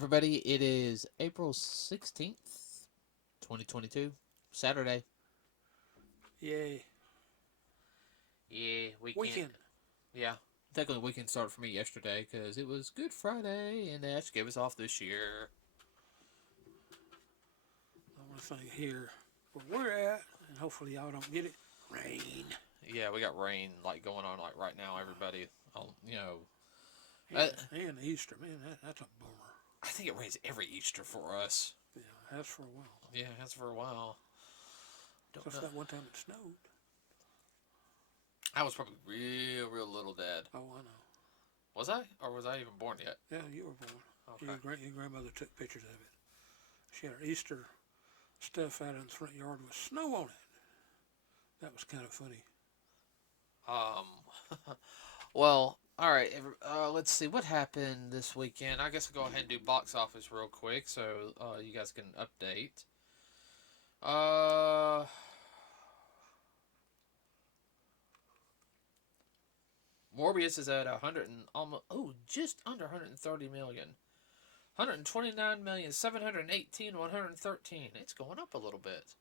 everybody. It is April 16th, 2022, Saturday. Yay. Yeah, Weekend. Yeah, technically weekend started for me yesterday because it was Good Friday and they actually gave us off this year. I want to think here where we're at, and hopefully y'all don't get it. Rain. Yeah, we got rain going on right now, everybody. And, I, and Easter, man, that's a bummer. I think it rains every Easter for us. Yeah, it has for a while. Yeah, it has for a while. Don't Except know. for that one time it snowed. I was probably real little, Dad. Oh, I know. Was I? Or was I even born yet? Yeah, you were born. Okay. Your grandmother took pictures of it. She had her Easter stuff out in the front yard with snow on it. That was kind of funny. Well, all right. Let's see what happened this weekend. I guess I'll go ahead and do box office real quick so you guys can update. Uh, Morbius is at 100 and almost just under 130 million. 129,718,113. It's going up a little bit.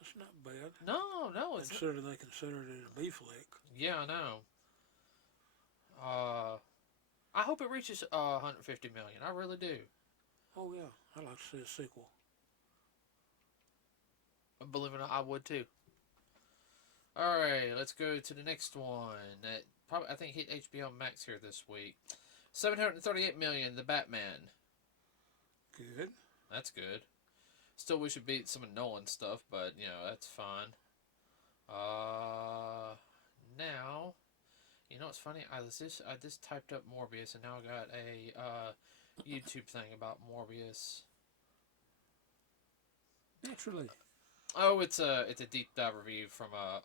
That's not bad. No, it's They considered it a B flick. Yeah, I know. I hope it reaches 150 million. I really do. Oh yeah, I'd like to see a sequel. Believe it or not, I would too. All right, let's go to the next one. That probably I think hit HBO Max here this week. 738 million. The Batman. Good. That's good. Still wish it beat some of Nolan's stuff, but that's fine. Now, what's funny? I just typed up Morbius, and now I got a YouTube thing about Morbius. Naturally. Oh, it's a deep dive review from a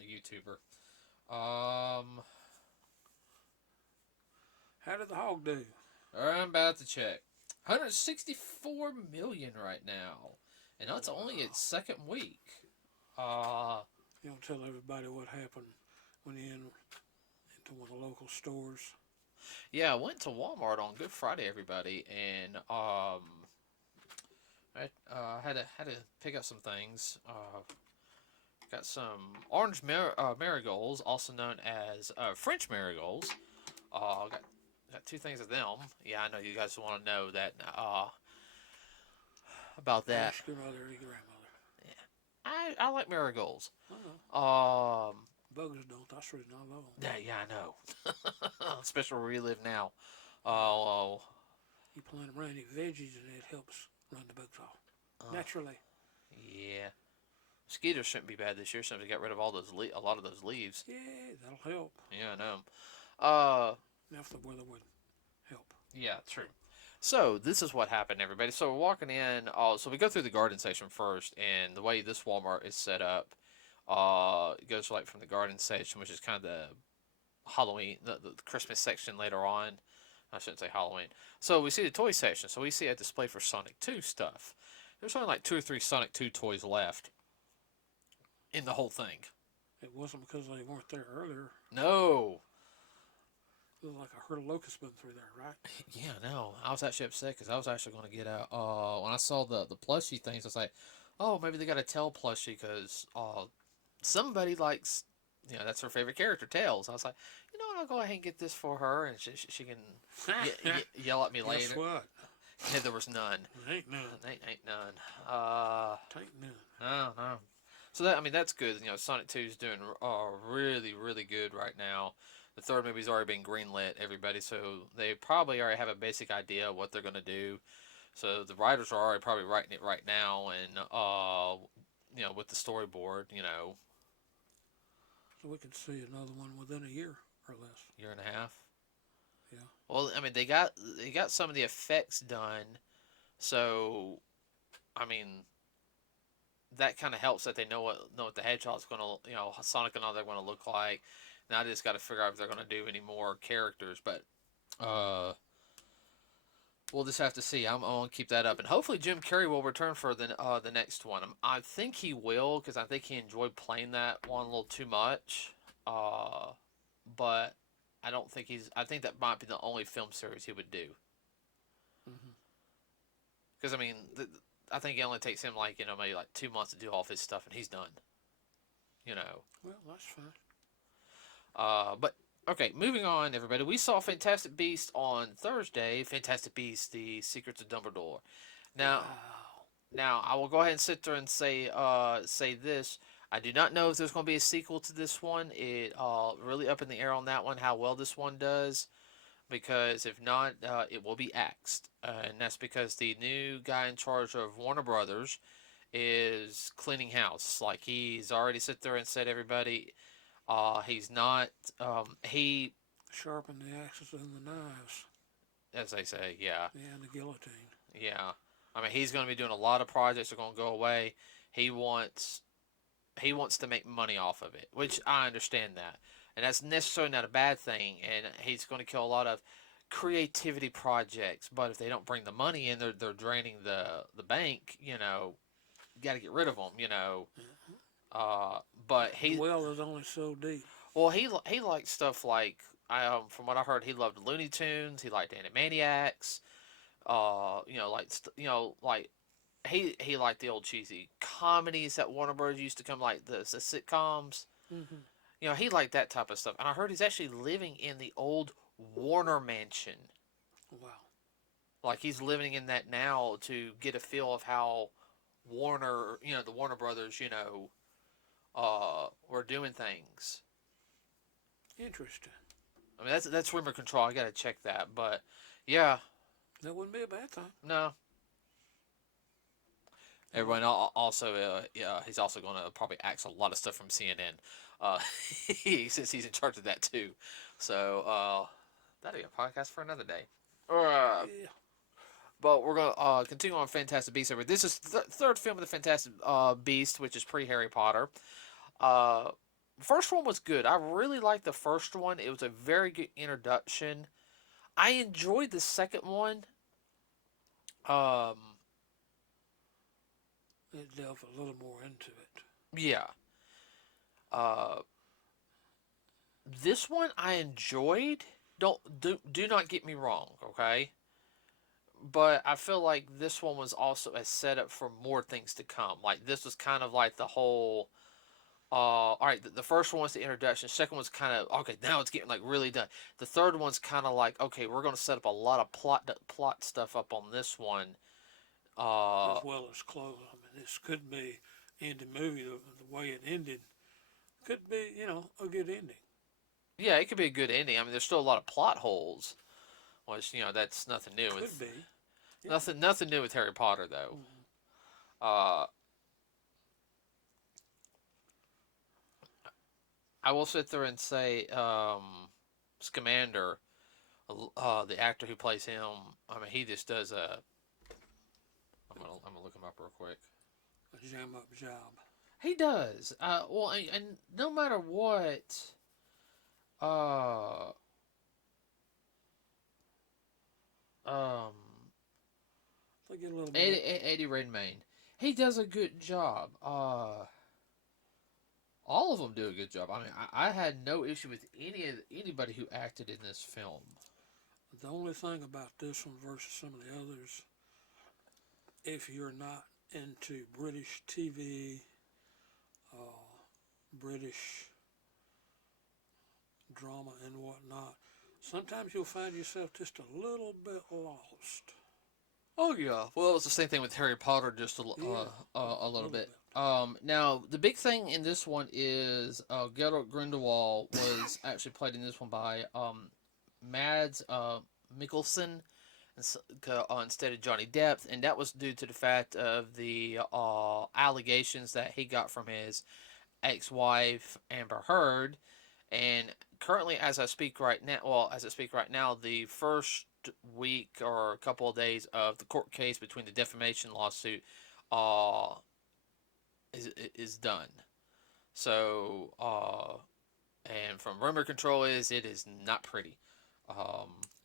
YouTuber. How did the hog do? I'm about to check. 164 million right now, and that's only its second week. You don't tell everybody what happened when you into one of the local stores. Yeah, I went to Walmart on Good Friday, everybody, and I had to pick up some things. Got some orange marigolds, also known as French marigolds. Got two things of them. Yeah, I know you guys want to know that about that. Ask your mother or your grandmother. Yeah, I like marigolds. Buggers don't. That's really not long. Yeah, I know. Especially where we live now. You plant them around veggies and it helps run the bugs off. Naturally. Yeah. Mosquitoes shouldn't be bad this year since we got rid of a lot of those leaves. Yeah, that'll help. Yeah, I know. Now if the weather would help. Yeah, true. So this is what happened, everybody. So we're walking in. So we go through the garden section first, and the way this Walmart is set up, it goes from the garden section, which is kind of the Halloween, the Christmas section later on. I shouldn't say Halloween. So we see the toy section. So we see a display for Sonic 2 stuff. There's only 2 or 3 Sonic 2 toys left in the whole thing. It wasn't because they weren't there earlier. No. It was like I heard a locust been through there, right? Yeah, no. I was actually upset because I was actually going to get out. When I saw the plushie things, I was like, oh, maybe they got a Tail plushie because somebody likes, that's her favorite character, Tails. I was like, I'll go ahead and get this for her, and she can yell at me later. Guess what? Yeah, there was none. Ain't none. Ain't none. Ain't none. No. So that's good. Sonic 2 is doing really, really good right now. The third movie's already been greenlit, everybody, so they probably already have a basic idea of what they're going to do. So the writers are already probably writing it right now, and with the storyboard, So we could see another one within a year or less. Year and a half. Yeah. Well, they got some of the effects done, so that kind of helps that they know what the Hedgehog's going to, Sonic and all they're going to look like. Now I just got to figure out if they're going to do any more characters, but we'll just have to see. I'm going to keep that up, and hopefully Jim Carrey will return for the next one. I think he will because I think he enjoyed playing that one a little too much. But I don't think I think that might be the only film series he would do. Mm-hmm. Because I mean, I think it only takes him like maybe like 2 months to do all of his stuff, and he's done. You know. Well, that's fine. But okay, moving on, everybody. We saw Fantastic Beasts on Thursday. Fantastic Beasts: The Secrets of Dumbledore. Now, Wow. now I will go ahead and sit there and say this. I do not know if there's going to be a sequel to this one. It really up in the air on that one. How well this one does, because if not, it will be axed, and that's because the new guy in charge of Warner Brothers is cleaning house. Like he's already sit there and said everybody. He's not. He, Sharpen the axes and the knives. as they say, yeah, Yeah, and the guillotine. yeah. I mean, he's going to be doing a lot of projects that are going to go away. He wants he wants to make money off of it, which I understand that, and that's necessarily not a bad thing. And he's going to kill a lot of creativity projects, but if they don't bring the money in, they're draining the bank. You got to get rid of them. Uh, but The he well is only so deep. well he liked stuff like from what I heard, he loved Looney Tunes. He liked Animaniacs. Like he liked the old cheesy comedies that Warner Bros. Used to come, like the sitcoms. Mm-hmm. He liked that type of stuff. And I heard he's actually living in the old Warner mansion. Wow. Like he's living in that now to get a feel of how Warner, the Warner Brothers, were doing things. Interesting. I mean, that's rumor control. I gotta check that, but yeah, That wouldn't be a bad thing. no. Everyone also, yeah, he's also going to probably axe a lot of stuff from CNN. Uh, since he's in charge of that too. So that'll be a podcast for another day. Yeah. But we're going to continue on Fantastic Beasts. This is third film of the Fantastic Beast, which is pre Harry Potter. First one was good. I really liked the first one. It was a very good introduction. I enjoyed the second one. Um, It delved a little more into it. yeah. Uh, this one I enjoyed. Do not get me wrong, okay? But I feel like this one was also a setup for more things to come. Like this was kind of like the whole. All right, the first one was the introduction. Second one's kind of okay. Now it's getting like really done. The third one's kind of like okay, we're going to set up a lot of plot stuff up on this one. As well as close. I mean, this could be ending movie. The way it ended could be, a good ending. Yeah, it could be a good ending. I mean, there's still a lot of plot holes, which that's nothing new. Could be. Yeah. Nothing new with Harry Potter though. Mm-hmm. Uh, I will sit there and say, Scamander, the actor who plays him. I mean, he just does a. I'm gonna look him up real quick. A jam up job. He does. Well, and no matter what, uh, They get a little Eddie Redmayne, he does a good job. All of them do a good job. I mean, I had no issue with anybody who acted in this film. The only thing about this one versus some of the others, if you're not into British TV, British drama and whatnot, sometimes you'll find yourself just a little bit lost. Oh yeah. Well, it was the same thing with Harry Potter, just a little bit. Now the big thing in this one is Geralt Grindelwald was actually played in this one by Mads Mikkelsen instead of Johnny Depp, and that was due to the fact of the allegations that he got from his ex-wife Amber Heard, and currently, as I speak right now, the first week or a couple of days of the court case between the defamation lawsuit is done. So, and from rumor control it is not pretty.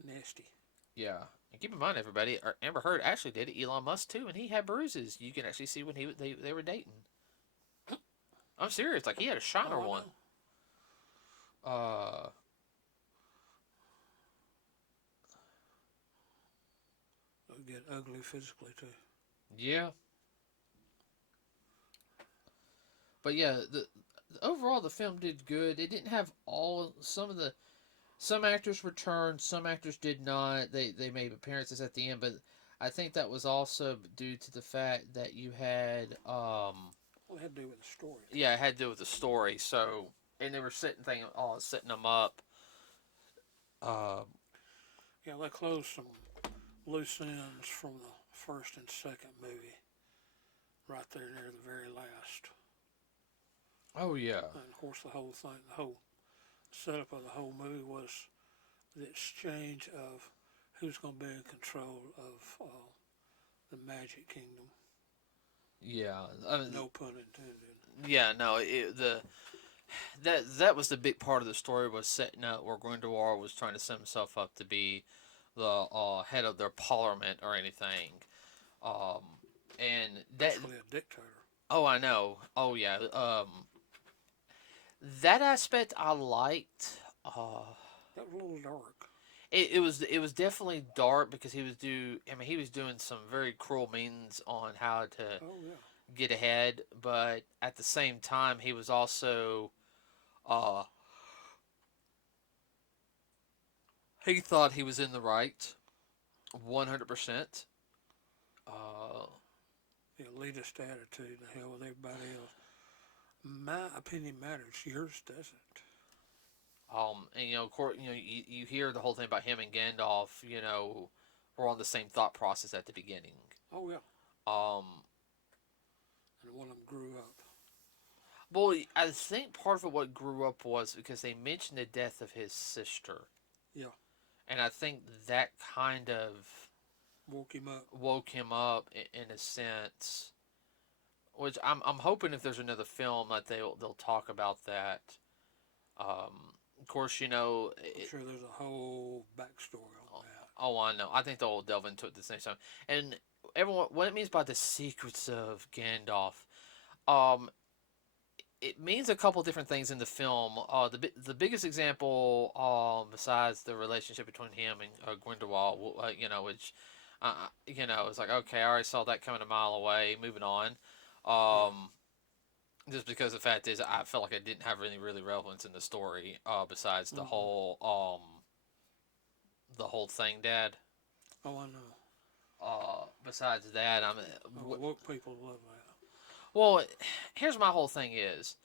Nasty. Yeah. And keep in mind, everybody, Amber Heard actually dated Elon Musk too, and he had bruises. You can actually see when they were dating. I'm serious. Like he had a shiner one. It'll get ugly physically too. Yeah, but yeah, overall the film did good. It didn't have all some actors returned, some actors did not. They made appearances at the end, but I think that was also due to the fact that you had Well, it had to do with the story. yeah, it had to do with the story. So and they were setting them up. Um, Yeah, they closed some loose ends from the first and second movie right there near the very last. oh yeah, And of course, the whole setup of the whole movie was the exchange of who's going to be in control of the Magic Kingdom. yeah. I mean, No pun intended. yeah, no, the that was the big part of the story was setting up where Grindelwald was trying to set himself up to be the head of their parliament or anything. Um, and that Basically, a dictator. oh I know oh yeah that aspect I liked. That was a little dark. It was definitely dark because he was doing some very cruel means on how to Oh yeah. get ahead, but at the same time he was also uh he thought he was in the right 100%. Uh, The elitist attitude. The hell with everybody else. My opinion matters. Yours doesn't. and you hear the whole thing about him and Gandalf. Were on the same thought process at the beginning. Oh yeah. Um, And one of them grew up. well, I think part of it what grew up was because they mentioned the death of his sister, Yeah. and I think that kind of Woke him up. woke him up in a sense. Which I'm hoping if there's another film that they'll talk about that. Of course, I'm sure there's a whole backstory on that. oh, I know. I think they'll delve into it at the same time. And everyone, what it means by the secrets of Gandalf, um, it means a couple different things in the film. The biggest example, besides the relationship between him and Grindelwald, which, it's like okay, I already saw that coming a mile away. Moving on. Yeah. Um, just because the fact is, I felt like it didn't have any really relevance in the story. Besides Mm-mm. the whole thing, Dad. Oh, I know. Besides that, Oh, woke people love that. well. Here's my whole thing is,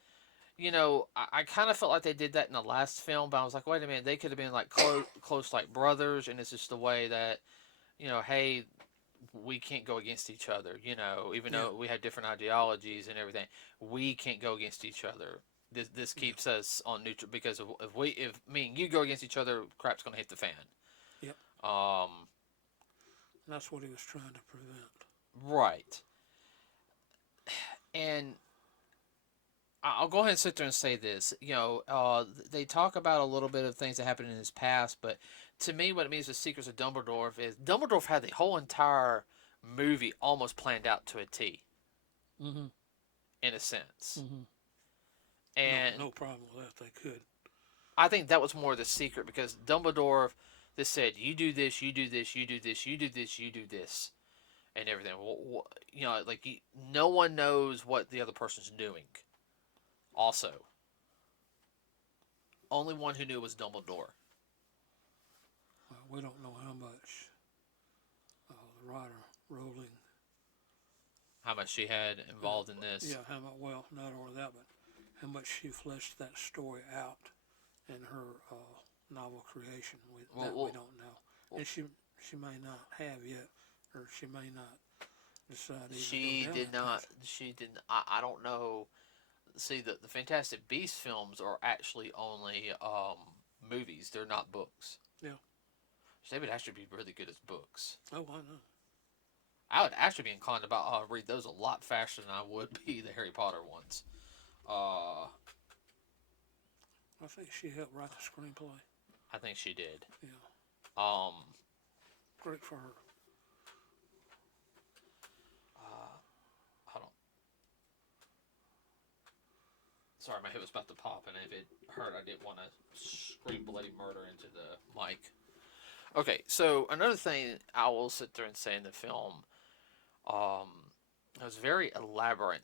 I kind of felt like they did that in the last film, but I was like, wait a minute, they could have been like close like brothers, and it's just the way that, hey, we can't go against each other, even Yeah. though we have different ideologies and everything, we can't go against each other. This Yeah. keeps us on neutral because if me and you go against each other, crap's gonna hit the fan. Yep. Um, And that's what he was trying to prevent. right. And I'll go ahead and sit there and say this. They talk about a little bit of things that happened in his past, but to me, what it means with Secrets of Dumbledore is Dumbledore had the whole entire movie almost planned out to a T, Mm-hmm. in a sense. Mm-hmm. No, And no problem with that. They could. I think that was more the secret because Dumbledore just said, "You do this, you do this, you do this, you do this, you do this," and everything. Like no one knows what the other person's doing. Also, only one who knew was Dumbledore. We don't know how much the writer Rowling. How much she had involved in this. Yeah. How much? Well, not only that, but how much she fleshed that story out in her novel creation. We don't know, and she may not have yet, or she may not decide even She go down did that not. path. She did. I don't know. See, the Fantastic Beasts films are actually only movies. They're not books. Yeah. They would actually be really good as books. Oh, I know. I would actually be inclined to read those a lot faster than I would be the Harry Potter ones. Uh, I think she helped write the screenplay. I think she did. Yeah. Um, Great for her. uh, I don't. Sorry, my head was about to pop, and if it hurt, I didn't want to scream bloody murder into the mic. Okay, so another thing I will sit there and say in the film, Um, it was very elaborate,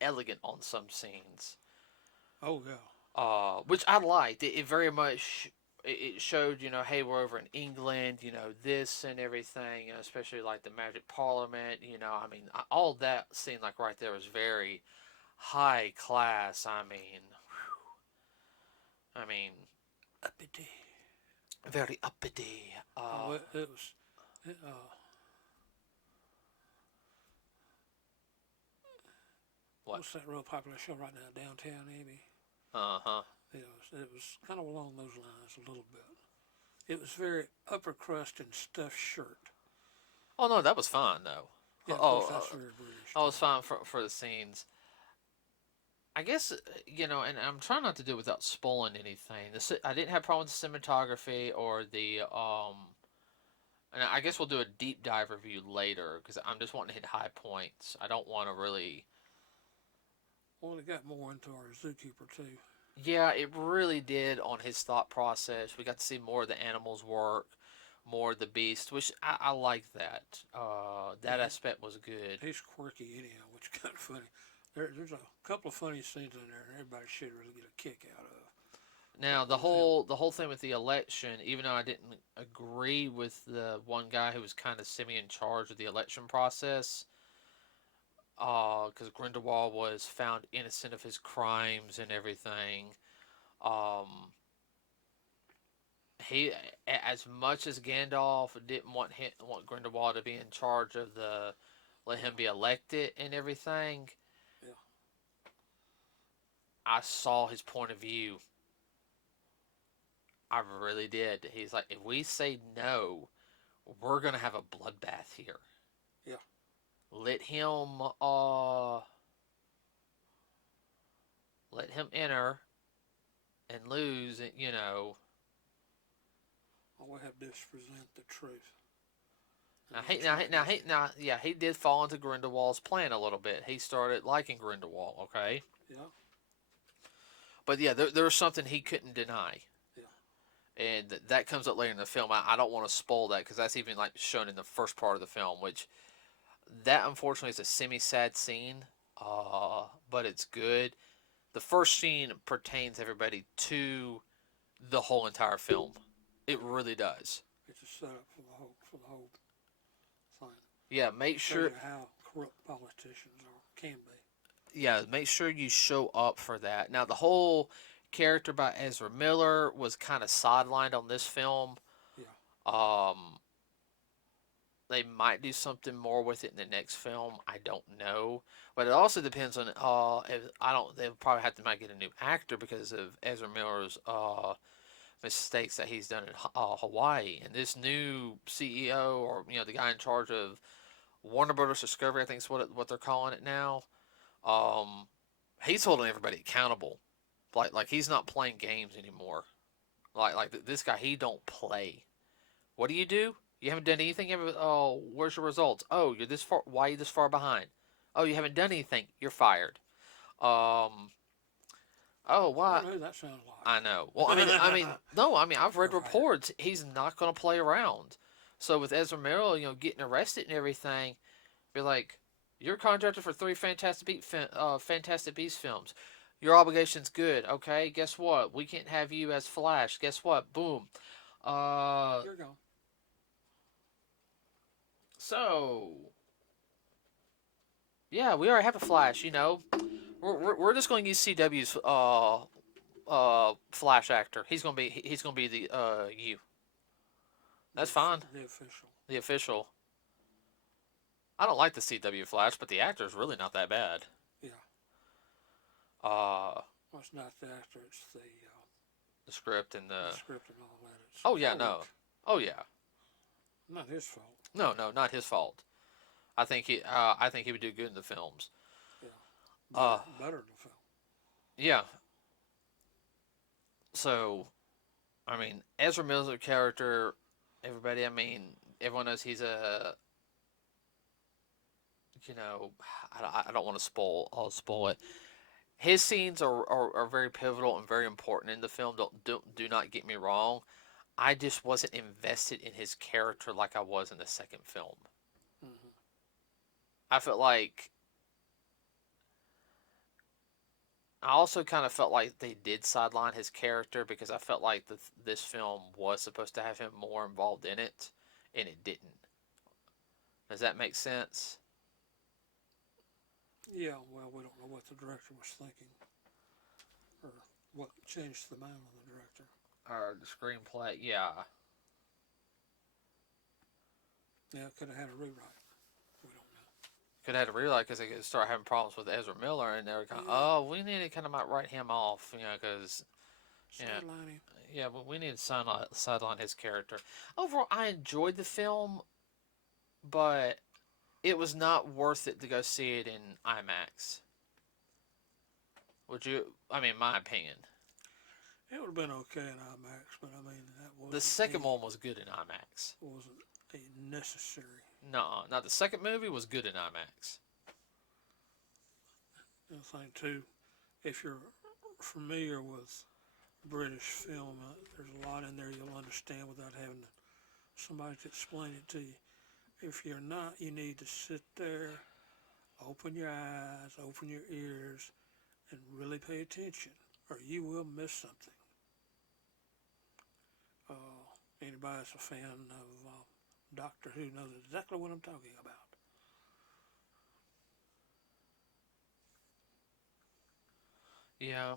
elegant on some scenes. Oh yeah. Which I liked. It very much it showed, hey, we're over in England, this and everything, especially like the Magic Parliament, I mean, all that scene like right there was very high class. I mean, Uppity. very uppity. Oh, it was. It, What? what's that real popular show right now? Downtown Abbey. Uh huh. It was kind of along those lines a little bit. It was very upper crust and stuffed shirt. Oh no, that was fine though. Yeah, of course Oh, that's very British I too. was fine for the scenes. I guess and I'm trying not to do it without spoiling anything. I didn't have problems with the cinematography or the and I guess we'll do a deep dive review later because I'm just wanting to hit high points. I don't want to really. Well, it got more into our zookeeper too. Yeah, it really did on his thought process. We got to see more of the animals work, more of the beast, which I like that. That Yeah, aspect was good. he's quirky anyhow, which is kind of funny. There's a couple of funny scenes in there, and everybody should really get a kick out of. Now the With him. whole thing with the election, even though I didn't agree with the one guy who was kind of semi in charge of the election process, because Grindelwald was found innocent of his crimes and everything. Um, he, as much as Gandalf didn't want Grindelwald to be in charge of let him be elected and everything, Yeah, I saw his point of view. I really did. He's like, if we say no, we're gonna have a bloodbath here. yeah. Let him let him enter and lose, All we have to do is present the truth. Yeah, he did fall into Grindelwald's plan a little bit. He started liking Grindelwald, okay? Yeah, But yeah, there was something he couldn't deny. yeah. And that comes up later in the film. I don't want to spoil that because that's even like shown in the first part of the film, which that unfortunately is a semi-sad scene, but it's good. The first scene pertains everybody to the whole entire film. It really does. It's a setup for the whole thing. Yeah, make Show sure. you how corrupt politicians can be. Yeah, make sure you show up for that. Now, the whole character by Ezra Miller was kind of sidelined on this film. Yeah, Um, they might do something more with it in the next film. I don't know, but it also depends on if I don't. They'll probably have to might get a new actor because of Ezra Miller's mistakes that he's done in Hawaii. And this new CEO or the guy in charge of Warner Brothers Discovery, I think is what they're calling it now. Um, he's holding everybody accountable. Like he's not playing games anymore. Like this guy, he don't play. What do? You haven't done anything. Oh, where's your results? Oh, you're this far. Why are you this far behind? Oh, you haven't done anything. You're fired. Um. Oh, I why? don't know who that sounds I like. know. Well, no. I've read You're fired. reports. He's not going to play around. So with Ezra Miller, getting arrested and everything, be like, you're contracted for three Fantastic Beast films. Your obligation's good. Okay. Guess what? We can't have you as Flash. Guess what? Boom. Uh. You're gone. So yeah, we already have a Flash. We're just going to use CW's Flash actor. He's gonna be the you. That's fine. The official. The official. I don't like the CW Flash, but the actor is really not that bad. Yeah. Uh, Well, it's not the actor. It's the script and the script and all that. It's oh yeah, no, oh yeah, not his fault. no, not his fault. I think he would do good in the films. Yeah. Uh, Better than the film. yeah. So, Ezra Miller's character, everybody. Everyone knows he's a. I don't want to spoil. I'll spoil it. His scenes are very pivotal and very important in the film. Do not get me wrong. I just wasn't invested in his character like I was in the second film. Mm-hmm. I felt like I also kind of felt like they did sideline his character because I felt like this film was supposed to have him more involved in it, and it didn't. Does that make sense? Yeah, well, we don't know what the director was thinking or what changed the mind of the director. Or the screenplay? Yeah. Yeah, it could have had a rewrite. We don't know. Could have had to realize because they could start having problems with Ezra Miller, and they were kind of, Yeah, oh, we need to kind of might write him off, because yeah, sidelining. yeah, but we need to sideline his character. Overall, I enjoyed the film, but it was not worth it to go see it in IMAX. Would you? I mean, my opinion. It would have been okay in IMAX, but I mean that The second one was good in IMAX. wasn't a necessary. No, not the second movie was good in IMAX. The thing too, if you're familiar with British film, there's a lot in there you'll understand without having somebody to explain it to you. If you're not, you need to sit there, open your eyes, open your ears, and really pay attention, or you will miss something. Anybody that's a fan of Doctor Who knows exactly what I'm talking about. Yeah.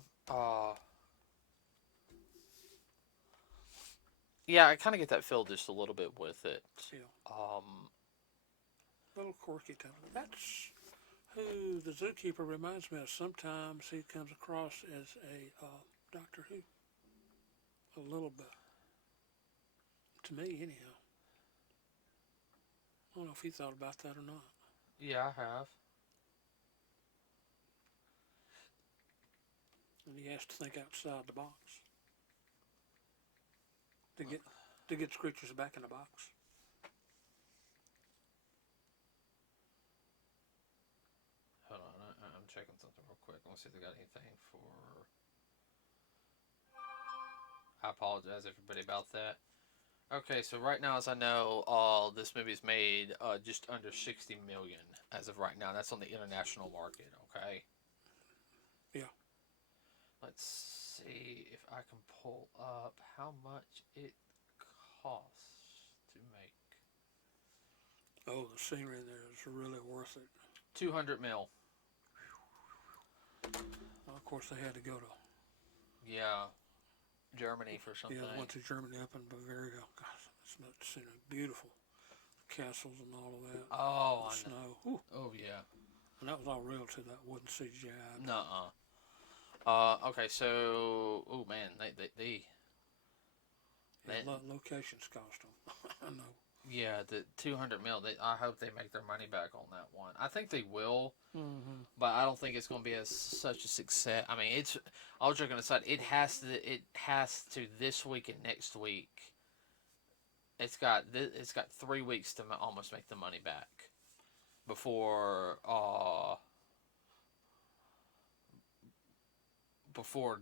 Yeah, I kind of get that feel just a little bit with it. Yeah, Um, little quirky type. That's who the zookeeper reminds me of. Sometimes he comes across as a Doctor Who, a little bit. To me, anyhow. I don't know if he thought about that or not. yeah, I have. And he has to think outside the box to get the creatures back in the box. Hold on, I'm checking something real quick. Let's see if they got anything for. I apologize, everybody, about that. Okay, so right now, as I know, this movie's made just under 60 million as of right now. That's on the international market. Okay. Yeah. Let's see if I can pull up how much it costs to make. Oh, the scenery in there is really worth it. 200 mil. Well, of course, they had to go to Yeah, Germany for something. yeah, they went to Germany up in Bavaria. Gosh, it's not scenery, beautiful castles and all of that. Oh, the snow. Ooh. Oh yeah. And that was all real too. That wasn't CGI. Nuh-uh. Okay, so oh man, Locations cost them. I know. yeah, the 200 mil. I hope they make their money back on that one. I think they will, Mm-hmm. but I don't think it's going to be such a success. I mean, it's all joking aside, it has to this week and next week. It's got 3 weeks to almost make the money back before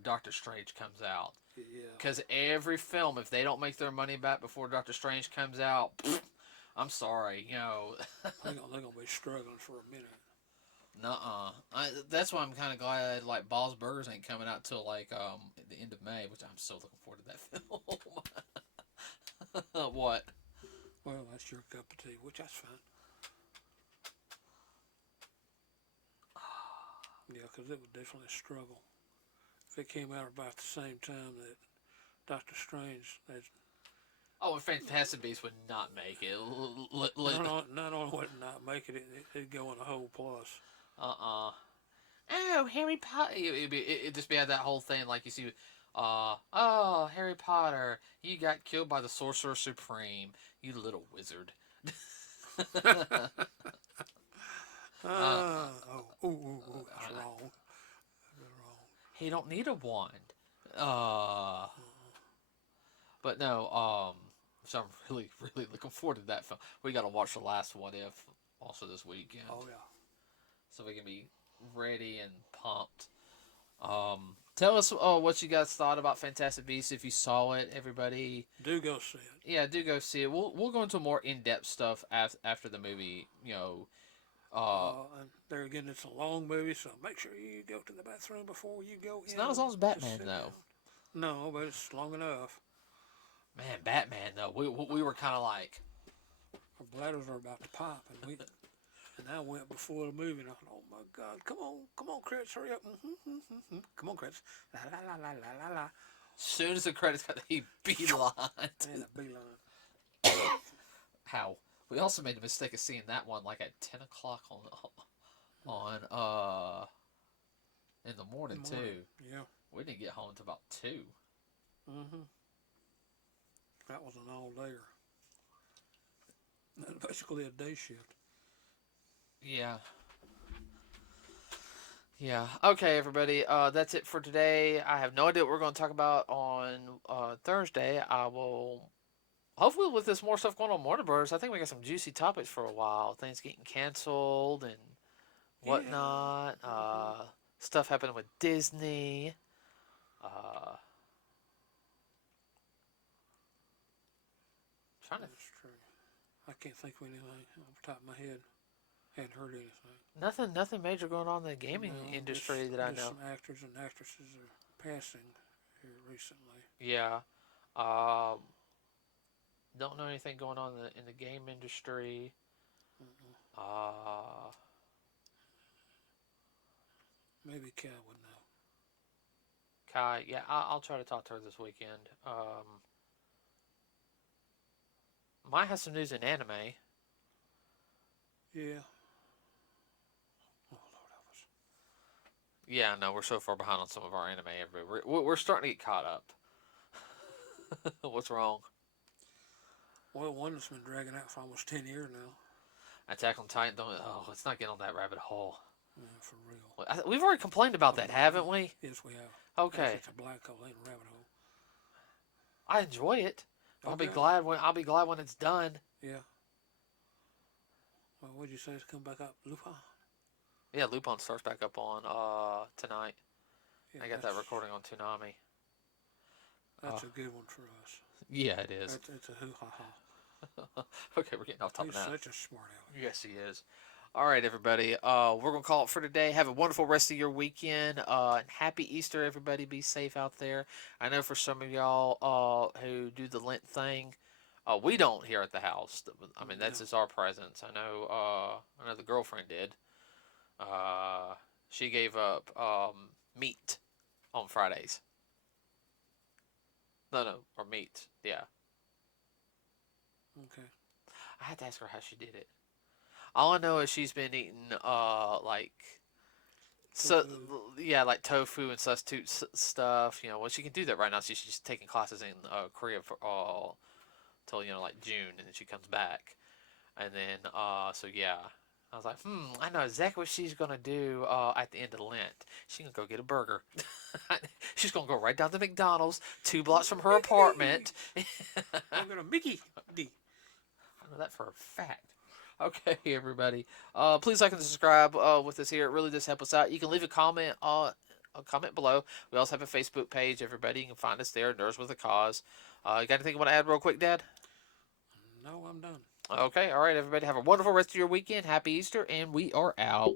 Doctor Strange comes out. Yeah. Because every film, if they don't make their money back before Doctor Strange comes out, I'm sorry, they're gonna be struggling for a minute. Nuh-uh. That's why I'm kind of glad like Bob's Burgers ain't coming out till like the end of May, which I'm so looking forward to that film. What? Well, that's your cup of tea, which that's fine. Yeah, because it would definitely struggle if it came out about the same time that Doctor Strange. Oh, and Fantastic Beasts would not make it. Not only would it not make it, it'd go in a whole plus. Oh, Harry Potter. It'd just be that whole thing like you see. Oh, Harry Potter, you got killed by the Sorcerer Supreme, you little wizard. That's wrong. That's wrong. He don't need a wand. But no, so I'm really, really looking forward to that film. We got to watch the last What If also this weekend. Oh yeah. So we can be ready and pumped. Tell us what you guys thought about Fantastic Beasts if you saw it, everybody. Do go see it. Yeah, do go see it. We'll go into more in-depth stuff after the movie, And there again, it's a long movie, so make sure you go to the bathroom before you go It's in. not as long as Just Batman sit though. down. No, but it's long enough. Man, Batman though. We were kind of like, Our bladders are about to pop, and I went before the movie, and I thought, oh my God, come on, credits, hurry up, come on, credits, la la la la la la la, soon as the credits got, he beeline. and a beeline. How we also made the mistake of seeing that one like at 10 o'clock on in the morning too. Yeah. We didn't get home until about 2. Mhm. That was an all-dayer. Basically a day shift. Yeah. Yeah. Okay, everybody. That's it for today. I have no idea what we're going to talk about on Thursday. I will. Hopefully, with this more stuff going on Warner Bros., I think we got some juicy topics for a while. Things getting canceled and whatnot. Yeah. Mm-hmm. Stuff happening with Disney. Uh, trying to That's true. I can't think of anything off the top of my head. Hadn't heard anything. nothing major going on in the gaming industry that I know. Some actors and actresses are passing here recently. Yeah. Don't know anything going on in the game industry. Maybe Cal would know. Kai, yeah, I'll try to talk to her this weekend. Might have some news in anime. Yeah. Yeah, no, we're so far behind on some of our anime. Everybody, we're starting to get caught up. What's wrong? Well, one that's been dragging out for almost 10 years now. Attack on Titan. Don't. Oh, let's not get on that rabbit hole. Yeah, for real. We've already complained about that, haven't we? Yes, we have. Okay. Actually, it's a black hole, ain't a rabbit hole. I enjoy it. Okay. I'll be glad when it's done. Yeah. Well, what'd you say? It's come back up, Lupin? Yeah, Lupin starts back up on tonight. Yeah, I got that recording on Toonami. That's a good one for us. Yeah, it is. It's a hoo-ha-ha. Okay, we're getting off topic now. He's such a smart aleck. Yes, he is. All right, everybody. We're going to call it for today. Have a wonderful rest of your weekend. And happy Easter, everybody. Be safe out there. I know for some of y'all who do the Lent thing, we don't here at the house. I mean, that's just our presence. I know the girlfriend did. She gave up meat on Fridays. No, or meat. Yeah. Okay. I had to ask her how she did it. All I know is she's been eating like like tofu and substitute stuff. Well, she can do that right now. She's taking classes in Korea for till like June, and then she comes back, and then so yeah. I was like, I know exactly what she's gonna do at the end of Lent. She's gonna go get a burger. She's gonna go right down to McDonald's, 2 blocks from her apartment. I'm gonna Mickey D. I know that for a fact. Okay, everybody. Please like and subscribe with us here. It really does help us out. You can leave a comment below. We also have a Facebook page, everybody. You can find us there, Nerds with a Cause. You got anything you want to add real quick, Dad? No, I'm done. Okay, all right, everybody. Have a wonderful rest of your weekend. Happy Easter, and we are out.